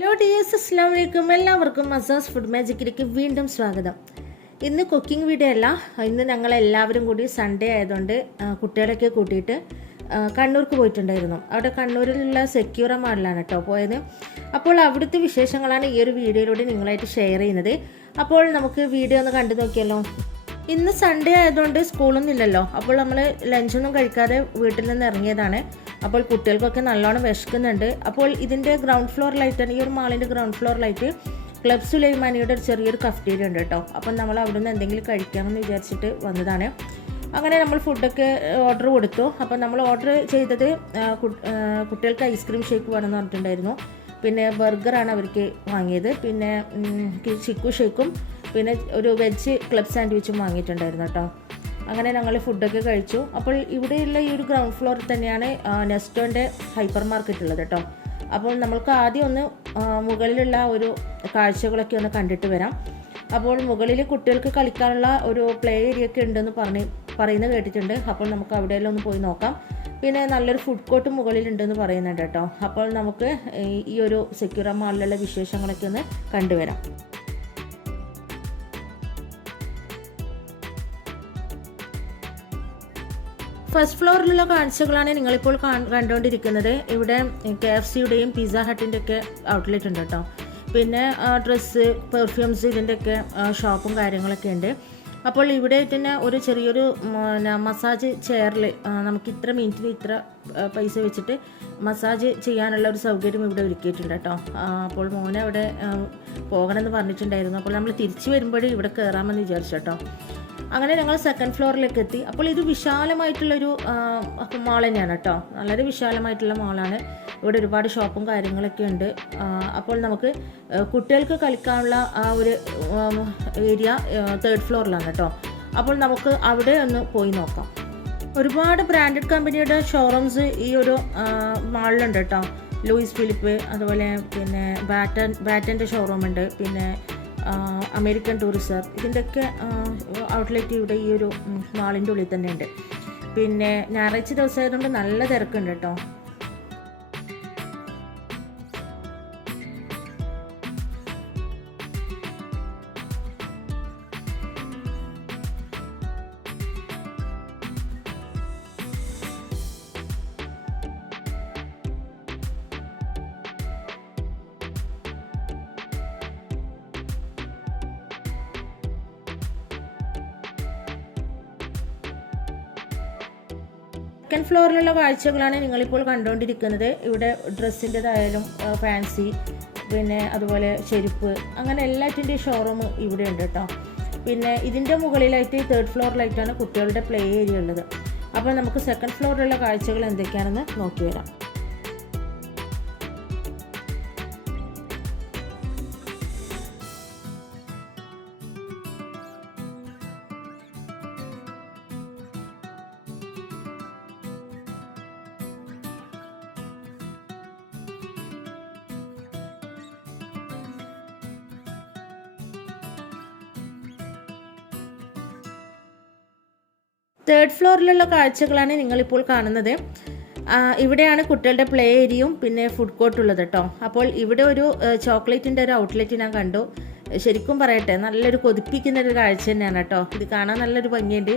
Hello dears, അസ്സാം വലൈക്കും. എല്ലാവർക്കും മസാസ് ഫുഡ് മാജിക്കിലേക്ക് വീണ്ടും സ്വാഗതം. ഇന്ന് കുക്കിംഗ് വീഡിയോ അല്ല, ഇന്ന് ഞങ്ങളെല്ലാവരും കൂടി സൺഡേ ആയതുകൊണ്ട് കുട്ടികളൊക്കെ കൂട്ടിയിട്ട് കണ്ണൂർക്ക് പോയിട്ടുണ്ടായിരുന്നു. അവിടെ കണ്ണൂരിലുള്ള സെക്യൂറ മാളിലാണ് കേട്ടോ പോയത്. അപ്പോൾ അവിടുത്തെ വിശേഷങ്ങളാണ് ഈ ഒരു വീഡിയോയിലൂടെ നിങ്ങളായിട്ട് ഷെയർ ചെയ്യുന്നത്. അപ്പോൾ നമുക്ക് വീഡിയോ ഒന്ന് കണ്ടു നോക്കിയല്ലോ. ഇന്ന് സൺഡേ ആയതുകൊണ്ട് സ്കൂളൊന്നും ഇല്ലല്ലോ. അപ്പോൾ നമ്മൾ ലഞ്ചൊന്നും കഴിക്കാതെ വീട്ടിൽ നിന്ന് ഇറങ്ങിയതാണ്. അപ്പോൾ കുട്ടികൾക്കൊക്കെ നല്ലോണം വിശക്കുന്നുണ്ട്. അപ്പോൾ ഇതിൻ്റെ ഗ്രൗണ്ട് ഫ്ലോറിലായിട്ടാണ്, ഈ ഒരു മാളിൻ്റെ ഗ്രൗണ്ട് ഫ്ലോറിലായിട്ട് ക്ലബ് സുലൈമാനിയുടെ ഒരു ചെറിയൊരു കഫ്റ്റീരിയ ഉണ്ട് കേട്ടോ. അപ്പം നമ്മൾ അവിടെ നിന്ന് എന്തെങ്കിലും കഴിക്കാമെന്ന് വിചാരിച്ചിട്ട് വന്നതാണ്. അങ്ങനെ നമ്മൾ ഫുഡൊക്കെ ഓർഡർ കൊടുത്തു. അപ്പം നമ്മൾ ഓർഡർ ചെയ്തത് കുട്ടികൾക്ക് ഐസ്ക്രീം ഷേക്ക് വേണമെന്ന് പറഞ്ഞിട്ടുണ്ടായിരുന്നു. പിന്നെ ബർഗറാണ് അവർക്ക് വാങ്ങിയത്. പിന്നെ ചിക്കു ഷേക്കും പിന്നെ ഒരു വെജ് ക്ലബ് സാൻഡ്വിച്ചും വാങ്ങിയിട്ടുണ്ടായിരുന്നു കേട്ടോ. അങ്ങനെ ഞങ്ങൾ ഫുഡൊക്കെ കഴിച്ചു. അപ്പോൾ ഇവിടെയുള്ള ഈ ഒരു ഗ്രൗണ്ട് ഫ്ലോറിൽ തന്നെയാണ് നെസ്റ്റോൻ്റെ ഹൈപ്പർ മാർക്കറ്റ് ഉള്ളത് കേട്ടോ. അപ്പോൾ നമ്മൾക്ക് ആദ്യം ഒന്ന് മുകളിലുള്ള ഒരു കാഴ്ചകളൊക്കെ ഒന്ന് കണ്ടിട്ട് വരാം. അപ്പോൾ മുകളിൽ കുട്ടികൾക്ക് കളിക്കാനുള്ള ഒരു പ്ലേ ഏരിയ ഒക്കെ ഉണ്ടെന്ന് പറയുന്നത് കേട്ടിട്ടുണ്ട്. അപ്പോൾ നമുക്ക് അവിടെയെല്ലാം ഒന്ന് പോയി നോക്കാം. പിന്നെ നല്ലൊരു ഫുഡ് കോർട്ട് മുകളിലുണ്ടെന്ന് പറയുന്നുണ്ട് കേട്ടോ. അപ്പോൾ നമുക്ക് ഈ ഒരു സെക്യൂറ മാളിലുള്ള വിശേഷങ്ങളൊക്കെ ഒന്ന് കണ്ടുവരാം. ഫസ്റ്റ് ഫ്ലോറിലുള്ള കാഴ്ചകളാണ് നിങ്ങളിപ്പോൾ കണ്ടുകൊണ്ടിരിക്കുന്നത്. ഇവിടെ KFCയുടെയും പിസ്സ ഹട്ടിൻ്റെ ഒക്കെ ഔട്ട്ലെറ്റ് ഉണ്ട് കേട്ടോ. പിന്നെ ഡ്രസ്സ്, പെർഫ്യൂംസ്, ഇതിൻ്റെയൊക്കെ ഷോപ്പും കാര്യങ്ങളൊക്കെ ഉണ്ട്. അപ്പോൾ ഇവിടെ തന്നെ ഒരു ചെറിയൊരു മസാജ് ചെയറിൽ നമുക്ക് ഇത്ര മിനിറ്റിന് ഇത്ര പൈസ വെച്ചിട്ട് മസാജ് ചെയ്യാനുള്ള ഒരു സൗകര്യം ഇവിടെ ഒരുക്കിയിട്ടുണ്ട് കേട്ടോ. അപ്പോൾ മോനെ അവിടെ പോകണമെന്ന് പറഞ്ഞിട്ടുണ്ടായിരുന്നു. അപ്പോൾ നമ്മൾ തിരിച്ചു വരുമ്പോഴേ ഇവിടെ കയറാമെന്ന് വിചാരിച്ചു കേട്ടോ. അങ്ങനെ ഞങ്ങൾ സെക്കൻഡ് ഫ്ലോറിലേക്ക് എത്തി. അപ്പോൾ ഇത് വിശാലമായിട്ടുള്ളൊരു മാൾ തന്നെയാണ് കേട്ടോ. വളരെ വിശാലമായിട്ടുള്ള മാളാണ്. ഇവിടെ ഒരുപാട് ഷോപ്പും കാര്യങ്ങളൊക്കെ ഉണ്ട്. അപ്പോൾ നമുക്ക് കുട്ടികൾക്ക് കളിക്കാനുള്ള ആ ഒരു ഏരിയ തേർഡ് ഫ്ലോറിലാണ് കേട്ടോ. അപ്പോൾ നമുക്ക് അവിടെ ഒന്ന് പോയി നോക്കാം. ഒരുപാട് ബ്രാൻഡഡ് കമ്പനിയുടെ ഷോറൂംസ് ഈ ഒരു മാളിലുണ്ട് കേട്ടോ. ലൂയിസ് ഫിലിപ്പ്, അതുപോലെ പിന്നെ ബാറ്റൻ്റെ ഷോറൂമുണ്ട്. പിന്നെ അമേരിക്കൻ ടൂറിസർ, ഇതിൻ്റെയൊക്കെ ഔട്ട്ലെറ്റ് ഇവിടെ ഈ ഒരു മാളിൻ്റെ ഉള്ളിൽ തന്നെ ഉണ്ട്. പിന്നെ ഞായറാഴ്ച ദിവസമായതുകൊണ്ട് നല്ല തിരക്കുണ്ട് കേട്ടോ. സെക്കൻഡ് ഫ്ലോറിലുള്ള കാഴ്ചകളാണ് നിങ്ങളിപ്പോൾ കണ്ടുകൊണ്ടിരിക്കുന്നത്. ഇവിടെ ഡ്രസ്സിൻ്റെതായാലും ഫാൻസി, പിന്നെ അതുപോലെ ചെരുപ്പ്, അങ്ങനെ എല്ലാറ്റിൻ്റെയും ഷോറൂം ഇവിടെ ഉണ്ട് കേട്ടോ. പിന്നെ ഇതിൻ്റെ മുകളിലായിട്ട് തേർഡ് ഫ്ലോറിലായിട്ടാണ് കുട്ടികളുടെ പ്ലേ ഏരിയ ഉള്ളത്. അപ്പോൾ നമുക്ക് സെക്കൻഡ് ഫ്ലോറിലുള്ള കാഴ്ചകൾ എന്തൊക്കെയാണെന്ന് നോക്കി വരാം. തേർഡ് ഫ്ലോറിലുള്ള കാഴ്ചകളാണ് നിങ്ങളിപ്പോൾ കാണുന്നത്. ഇവിടെയാണ് കുട്ടികളുടെ പ്ലേ ഏരിയയും പിന്നെ ഫുഡ് കോർട്ട് ഉള്ളത് കേട്ടോ. അപ്പോൾ ഇവിടെ ഒരു ചോക്ലേറ്റിൻ്റെ ഒരു ഔട്ട്ലെറ്റ് ഞാൻ കണ്ടു. ശരിക്കും പറയട്ടെ, നല്ലൊരു കൊതിപ്പിക്കുന്ന ഒരു കാഴ്ച തന്നെയാണ് കേട്ടോ. ഇത് കാണാൻ നല്ലൊരു ഭംഗിയുണ്ട്.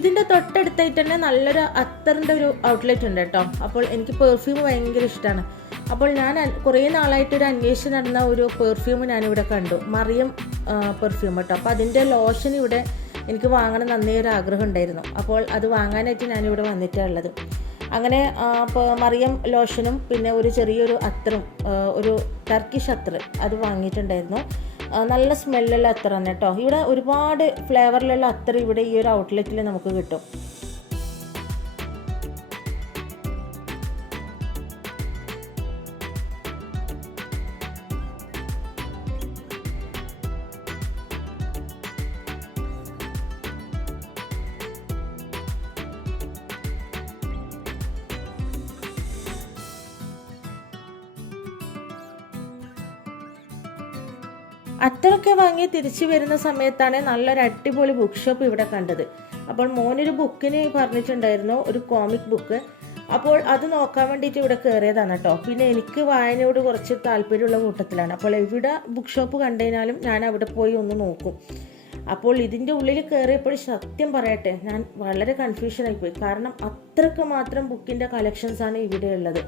ഇതിൻ്റെ തൊട്ടടുത്തായിട്ട് തന്നെ നല്ലൊരു അത്തറിൻ്റെ ഒരു ഔട്ട്ലെറ്റ് ഉണ്ട് കേട്ടോ. അപ്പോൾ എനിക്ക് പെർഫ്യൂം ഭയങ്കര ഇഷ്ടമാണ്. അപ്പോൾ ഞാൻ കുറേ നാളായിട്ടൊരു അന്വേഷണം നടന്ന ഒരു പെർഫ്യൂം ഞാനിവിടെ കണ്ടു. മറിയം പെർഫ്യൂം കേട്ടോ. അപ്പോൾ അതിൻ്റെ ലോഷൻ ഇവിടെ എനിക്ക് വാങ്ങണം നന്നേ ഒരു ആഗ്രഹം ഉണ്ടായിരുന്നു. അപ്പോൾ അത് വാങ്ങാനായിട്ട് ഞാനിവിടെ വന്നിട്ടുള്ളത്. അങ്ങനെ മറിയം ലോഷനും പിന്നെ ഒരു ചെറിയൊരു അത്തറും, ഒരു ടർക്കിഷ് അത്തർ, അത് വാങ്ങിയിട്ടുണ്ടായിരുന്നു. നല്ല സ്മെല്ലുള്ള അത്തറാണ് കേട്ടോ. ഇവിടെ ഒരുപാട് ഫ്ലേവറിലുള്ള അത്തർ ഇവിടെ ഈ ഒരു ഔട്ട്ലെറ്റിൽ നമുക്ക് കിട്ടും. അത്രയൊക്കെ വാങ്ങി തിരിച്ചു വരുന്ന സമയത്താണ് നല്ലൊരു അടിപൊളി ബുക്ക് ഷോപ്പ് ഇവിടെ കണ്ടത്. അപ്പോൾ മോനൊരു ബുക്കിന് പറഞ്ഞിട്ടുണ്ടായിരുന്നു, ഒരു കോമിക് ബുക്ക്. അപ്പോൾ അത് നോക്കാൻ വേണ്ടിയിട്ട് ഇവിടെ കയറിയതാണ് കേട്ടോ. പിന്നെ എനിക്ക് വായനയോട് കുറച്ച് താല്പര്യമുള്ള കൂട്ടത്തിലാണ്. അപ്പോൾ എവിടെ ബുക്ക് ഷോപ്പ് കണ്ടുകഴിഞ്ഞാലും ഞാൻ അവിടെ പോയി ഒന്ന് നോക്കും. അപ്പോൾ ഇതിൻ്റെ ഉള്ളിൽ കയറിയപ്പോൾ സത്യം പറയട്ടെ, ഞാൻ വളരെ കൺഫ്യൂഷനായിപ്പോയി. കാരണം അത്രയ്ക്ക് മാത്രം ബുക്കിൻ്റെ കളക്ഷൻസാണ് ഇവിടെ ഉള്ളത്.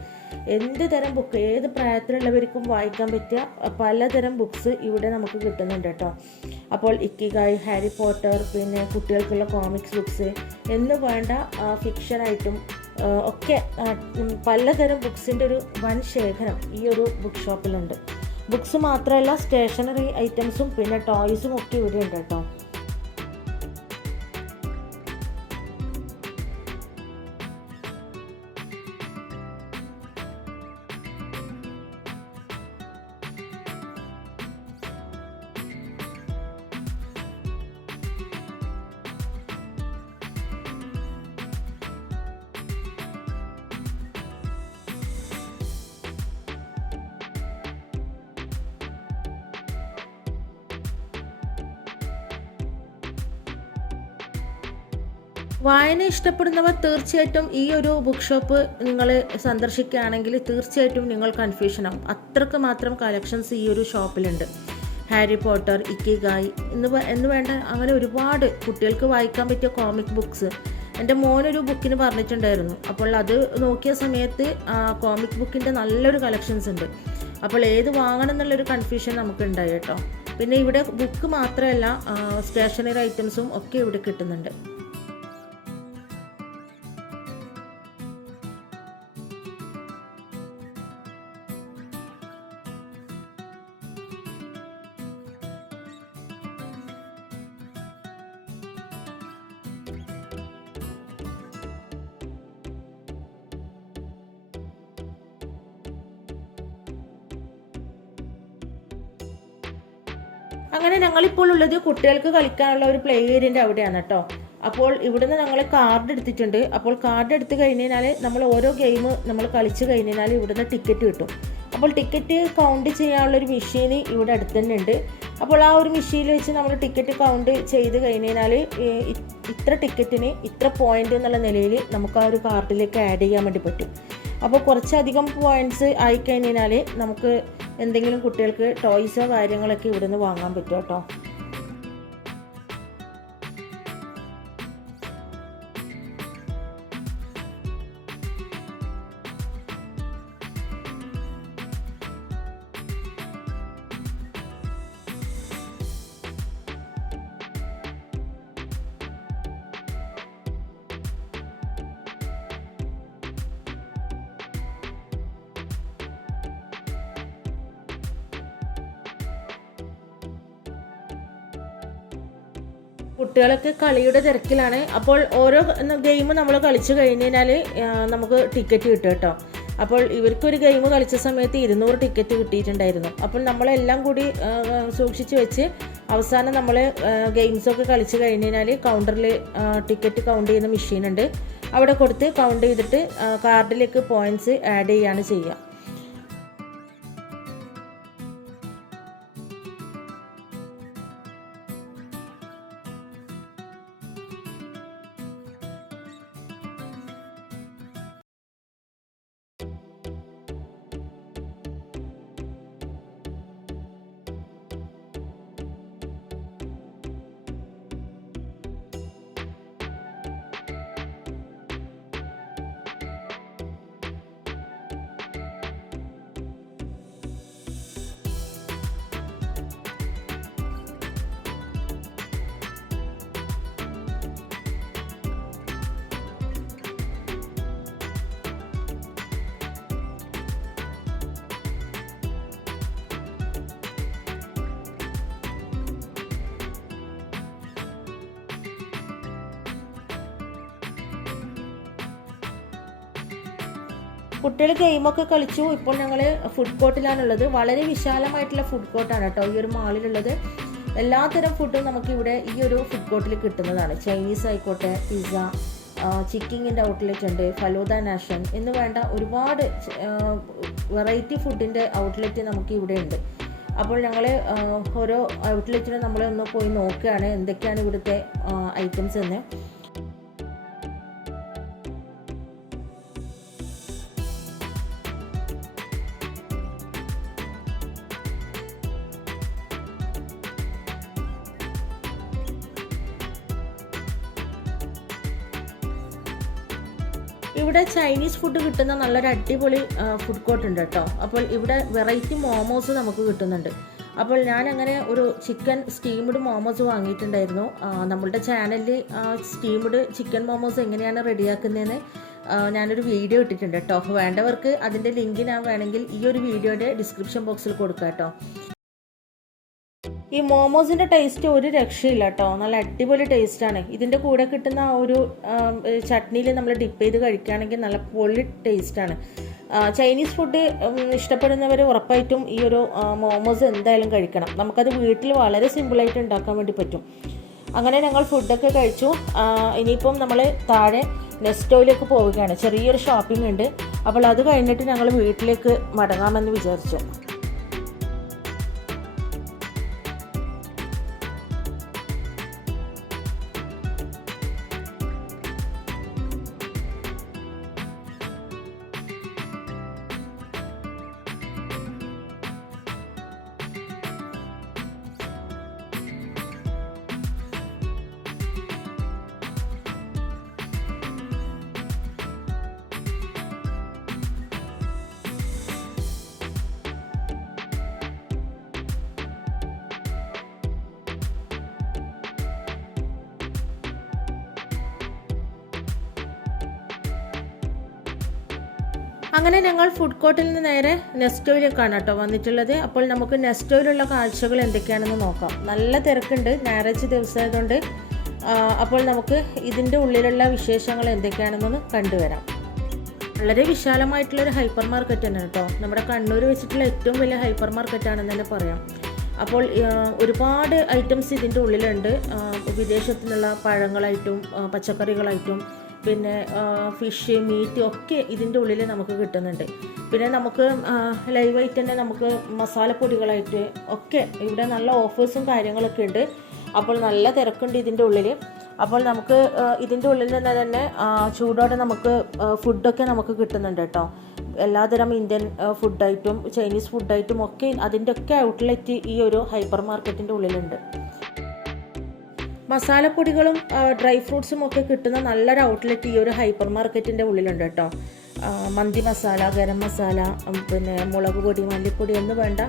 എന്ത് തരം ബുക്ക്, ഏത് പ്രായത്തിലുള്ളവർക്കും വായിക്കാൻ പറ്റിയ പലതരം ബുക്സ് ഇവിടെ നമുക്ക് കിട്ടുന്നുണ്ട് കേട്ടോ. അപ്പോൾ ഇക്കിഗായ്, ഹാരി പോട്ടർ, പിന്നെ കുട്ടികൾക്കുള്ള കോമിക്സ് ബുക്സ് എന്ന് വേണ്ട ഫിക്ഷനായിട്ടും ഒക്കെ പലതരം ബുക്സിൻ്റെ ഒരു വൻ ശേഖരം ഈ ഒരു ബുക്ക് ഷോപ്പിലുണ്ട്. ബുക്സ് മാത്രമല്ല, സ്റ്റേഷനറി ഐറ്റംസും പിന്നെ ടോയ്സും ഒക്കെ ഇവിടെ ഉണ്ട് കേട്ടോ. വായന ഇഷ്ടപ്പെടുന്നവർ തീർച്ചയായിട്ടും ഈ ഒരു ബുക്ക് ഷോപ്പ് നിങ്ങൾ സന്ദർശിക്കുകയാണെങ്കിൽ തീർച്ചയായിട്ടും നിങ്ങൾ കൺഫ്യൂഷനാവും. അത്രക്ക് മാത്രം കളക്ഷൻസ് ഈ ഒരു ഷോപ്പിലുണ്ട്. ഹാരി പോട്ടർ, ഇക്കിഗായ് എന്ന് വേണ്ട അങ്ങനെ ഒരുപാട് കുട്ടികൾക്ക് വായിക്കാൻ പറ്റിയ കോമിക് ബുക്സ്. എൻ്റെ മോനൊരു ബുക്കിന് പറഞ്ഞിട്ടുണ്ടായിരുന്നു. അപ്പോൾ അത് നോക്കിയ സമയത്ത് കോമിക് ബുക്കിൻ്റെ നല്ലൊരു കളക്ഷൻസ് ഉണ്ട്. അപ്പോൾ ഏത് വാങ്ങണം എന്നുള്ളൊരു കൺഫ്യൂഷൻ നമുക്കുണ്ടായി കേട്ടോ. പിന്നെ ഇവിടെ ബുക്ക് മാത്രമല്ല, സ്റ്റേഷനറി ഐറ്റംസും ഒക്കെ ഇവിടെ കിട്ടുന്നുണ്ട്. അങ്ങനെ ഞങ്ങളിപ്പോൾ ഉള്ളത് കുട്ടികൾക്ക് കളിക്കാനുള്ള ഒരു പ്ലേ ഏരിയൻ്റെ അവിടെയാണ് കേട്ടോ. അപ്പോൾ ഇവിടുന്ന് ഞങ്ങൾ കാർഡ് എടുത്തിട്ടുണ്ട്. അപ്പോൾ കാർഡ് എടുത്ത് കഴിഞ്ഞാൽ നമ്മൾ ഓരോ ഗെയിം നമ്മൾ കളിച്ച് കഴിഞ്ഞാൽ ഇവിടുന്ന് ടിക്കറ്റ് കിട്ടും. അപ്പോൾ ടിക്കറ്റ് കൗണ്ട് ചെയ്യാനുള്ളൊരു മെഷീൻ ഇവിടെ അടുത്ത് തന്നെ ഉണ്ട്. അപ്പോൾ ആ ഒരു മെഷീനിൽ വെച്ച് നമ്മൾ ടിക്കറ്റ് കൗണ്ട് ചെയ്ത് കഴിഞ്ഞാൽ ഇത്ര ടിക്കറ്റിന് ഇത്ര പോയിൻ്റ് എന്നുള്ള നിലയിൽ നമുക്ക് ആ ഒരു കാർഡിലേക്ക് ആഡ് ചെയ്യാൻ വേണ്ടി പറ്റും. അപ്പോൾ കുറച്ചധികം പോയിൻറ്റ്സ് ആയിക്കഴിഞ്ഞാൽ നമുക്ക് എന്തെങ്കിലും കുട്ടികൾക്ക് ടോയ്സോ കാര്യങ്ങളൊക്കെ ഇവിടുന്ന് വാങ്ങാൻ പറ്റും കേട്ടോ. കുട്ടികളൊക്കെ കളിയുടെ തിരക്കിലാണ്. അപ്പോൾ ഓരോ ഗെയിം നമ്മൾ കളിച്ചു കഴിഞ്ഞാൽ നമുക്ക് ടിക്കറ്റ് കിട്ടും കേട്ടോ. അപ്പോൾ ഇവർക്കൊരു ഗെയിം കളിച്ച സമയത്ത് 200 ടിക്കറ്റ് കിട്ടിയിട്ടുണ്ടായിരുന്നു. അപ്പോൾ നമ്മളെല്ലാം കൂടി സൂക്ഷിച്ച് വെച്ച് അവസാനം നമ്മൾ ഗെയിംസൊക്കെ കളിച്ച് കഴിഞ്ഞാൽ കൗണ്ടറിൽ ടിക്കറ്റ് കൗണ്ട് ചെയ്യുന്ന മെഷീനുണ്ട്. അവിടെ കൊടുത്ത് കൗണ്ട് ചെയ്തിട്ട് കാർഡിലേക്ക് പോയിൻറ്റ്സ് ആഡ് ചെയ്യുകയാണ് ചെയ്യുക. കുട്ടികൾ ഗെയിമൊക്കെ കളിച്ചു. ഇപ്പോൾ ഞങ്ങൾ ഫുഡ് കോർട്ടിലാണുള്ളത്. വളരെ വിശാലമായിട്ടുള്ള ഫുഡ് കോർട്ടാണ് കേട്ടോ ഈ ഒരു മാളിലുള്ളത്. എല്ലാത്തരം ഫുഡും നമുക്കിവിടെ ഈ ഒരു ഫുഡ് കോർട്ടിൽ കിട്ടുന്നതാണ്. ചൈനീസ് ആയിക്കോട്ടെ, പിസ്സ, ചിക്കിങ്ങിൻ്റെ ഔട്ട്ലെറ്റ് ഉണ്ട്, ഫലൂദ നാഷൻ എന്ന് വേണ്ട ഒരുപാട് വെറൈറ്റി ഫുഡിൻ്റെ ഔട്ട്ലെറ്റ് നമുക്ക് ഇവിടെ ഉണ്ട്. അപ്പോൾ ഞങ്ങൾ ഓരോ ഔട്ട്ലെറ്റിലും നമ്മളൊന്ന് പോയി നോക്കുകയാണ് എന്തൊക്കെയാണ് ഇവിടുത്തെ ഐറ്റംസ് എന്ന്. ഇവിടെ ചൈനീസ് ഫുഡ് കിട്ടുന്ന നല്ലൊരു അടിപൊളി ഫുഡ് കോർട്ട് ഉണ്ട് കേട്ടോ. അപ്പോൾ ഇവിടെ വെറൈറ്റി മോമോസ് നമുക്ക് കിട്ടുന്നുണ്ട്. അപ്പോൾ ഞാൻ അങ്ങനെ ഒരു ചിക്കൻ സ്റ്റീംഡ് മോമോസ് വാങ്ങിയിട്ടുണ്ടായിരുന്നു. നമ്മളുടെ ചാനലിൽ സ്റ്റീംഡ് ചിക്കൻ മോമോസ് എങ്ങനെയാണ് റെഡിയാക്കുന്നതെന്ന് ഞാനൊരു വീഡിയോ ഇട്ടിട്ടുണ്ട് കേട്ടോ. വേണ്ടവർക്ക് അതിൻ്റെ ലിങ്ക് ഞാൻ വേണമെങ്കിൽ ഈ ഒരു വീഡിയോയുടെ ഡിസ്ക്രിപ്ഷൻ ബോക്സിൽ കൊടുക്കാം കേട്ടോ. ഈ മോമോസിൻ്റെ ടേസ്റ്റ് ഒരു രക്ഷയില്ല കേട്ടോ, നല്ല അടിപൊളി ടേസ്റ്റാണ്. ഇതിൻ്റെ കൂടെ കിട്ടുന്ന ആ ഒരു ചട്നിയിൽ നമ്മൾ ഡിപ്പ് ചെയ്ത് കഴിക്കുകയാണെങ്കിൽ നല്ല പൊളി ടേസ്റ്റാണ്. ചൈനീസ് ഫുഡ് ഇഷ്ടപ്പെടുന്നവർ ഉറപ്പായിട്ടും ഈ ഒരു മോമോസ് എന്തായാലും കഴിക്കണം. നമുക്കത് വീട്ടിൽ വളരെ സിമ്പിളായിട്ട് ഉണ്ടാക്കാൻ വേണ്ടി പറ്റും. അങ്ങനെ ഞങ്ങൾ ഫുഡൊക്കെ കഴിച്ചു. ഇനിയിപ്പം നമ്മൾ താഴെ നെസ്റ്റോയിലേക്ക് പോവുകയാണ്. ചെറിയൊരു ഷോപ്പിംഗ് ഉണ്ട്. അപ്പോൾ അത് കഴിഞ്ഞിട്ട് ഞങ്ങൾ വീട്ടിലേക്ക് മടങ്ങാമെന്ന് വിചാരിച്ചു. അങ്ങനെ ഞങ്ങൾ ഫുഡ് കോർട്ടിൽ നിന്ന് നേരെ നെസ്റ്റോയിലേക്കാണ് കേട്ടോ വന്നിട്ടുള്ളത്. അപ്പോൾ നമുക്ക് നെസ്റ്റോയിലുള്ള കാഴ്ചകൾ എന്തൊക്കെയാണെന്ന് നോക്കാം. നല്ല തിരക്കുണ്ട്, ഞായറാഴ്ച ദിവസമായതുകൊണ്ട്. അപ്പോൾ നമുക്ക് ഇതിൻ്റെ ഉള്ളിലുള്ള വിശേഷങ്ങൾ എന്തൊക്കെയാണെന്നൊന്ന് കണ്ടുവരാം. വളരെ വിശാലമായിട്ടുള്ളൊരു ഹൈപ്പർ മാർക്കറ്റ് തന്നെ കേട്ടോ. നമ്മുടെ കണ്ണൂർ വെച്ചിട്ടുള്ള ഏറ്റവും വലിയ ഹൈപ്പർ മാർക്കറ്റാണെന്ന് തന്നെ പറയാം. അപ്പോൾ ഒരുപാട് ഐറ്റംസ് ഇതിൻ്റെ ഉള്ളിലുണ്ട്. വിദേശത്തു നിന്നുള്ള പഴങ്ങളായിട്ടും പച്ചക്കറികളായിട്ടും പിന്നെ ഫിഷ്, മീറ്റ് ഒക്കെ ഇതിൻ്റെ ഉള്ളിൽ നമുക്ക് കിട്ടുന്നുണ്ട്. പിന്നെ നമുക്ക് ലൈവായിട്ട് തന്നെ നമുക്ക് മസാലപ്പൊടികളായിട്ട് ഒക്കെ ഇവിടെ നല്ല ഓഫേഴ്സും കാര്യങ്ങളൊക്കെ ഉണ്ട്. അപ്പോൾ നല്ല തിരക്കുണ്ട് ഇതിൻ്റെ ഉള്ളിൽ. അപ്പോൾ നമുക്ക് ഇതിൻ്റെ ഉള്ളിൽ നിന്ന് തന്നെ ചൂടോടെ നമുക്ക് ഫുഡൊക്കെ നമുക്ക് കിട്ടുന്നുണ്ട് കേട്ടോ. എല്ലാതരം ഇന്ത്യൻ ഫുഡായിട്ടും ചൈനീസ് ഫുഡായിട്ടും ഒക്കെ അതിൻ്റെ ഒക്കെ ഔട്ട്ലെറ്റ് ഈ ഒരു ഹൈപ്പർ മാർക്കറ്റിൻ്റെ ഉള്ളിലുണ്ട്. മസാലപ്പൊടികളും ഡ്രൈ ഫ്രൂട്ട്സും ഒക്കെ കിട്ടുന്ന നല്ലൊരു ഔട്ട്ലെറ്റ് ഈ ഒരു ഹൈപ്പർ മാർക്കറ്റിൻ്റെ ഉള്ളിലുണ്ട് കേട്ടോ. മന്തി മസാല, ഗരം മസാല, പിന്നെ മുളക് പൊടി, മല്ലിപ്പൊടി എന്ന് വേണ്ട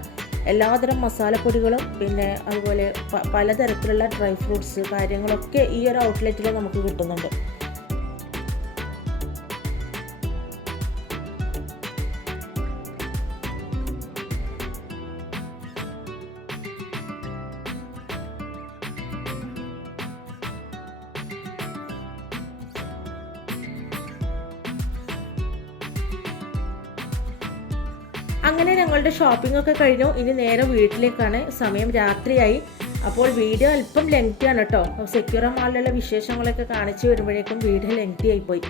എല്ലാതരം മസാലപ്പൊടികളും പിന്നെ അതുപോലെ പലതരത്തിലുള്ള ഡ്രൈ ഫ്രൂട്ട്സ് കാര്യങ്ങളൊക്കെ ഈ ഒരു ഔട്ട്ലെറ്റിൽ നമുക്ക് കിട്ടുന്നുണ്ട്. അങ്ങനെ ഞങ്ങളുടെ ഷോപ്പിംഗ് ഒക്കെ കഴിഞ്ഞു. ഇനി നേരെ വീട്ടിലേക്കാണ്. സമയം രാത്രിയായി. അപ്പോൾ വീഡിയോ അല്പം ലെങ്തി ആണ് കേട്ടോ. സെക്യൂറ മാളിലുള്ള വിശേഷങ്ങളൊക്കെ കാണിച്ചു വരുമ്പോഴേക്കും വീഡിയോ ലെങ്തി ആയിപ്പോയി.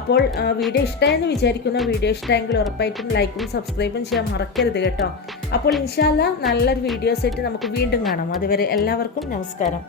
അപ്പോൾ വീഡിയോ ഇഷ്ടമായെന്ന് വിചാരിക്കുന്നു. വീഡിയോ ഇഷ്ടമായെങ്കിൽ ഉറപ്പായിട്ടും ലൈക്കും സബ്സ്ക്രൈബും ചെയ്യാൻ മറക്കരുത് കേട്ടോ. അപ്പോൾ ഇൻഷാ അല്ലാഹ് നല്ലൊരു വീഡിയോസായിട്ട് നമുക്ക് വീണ്ടും കാണാം. അതുവരെ എല്ലാവർക്കും നമസ്കാരം.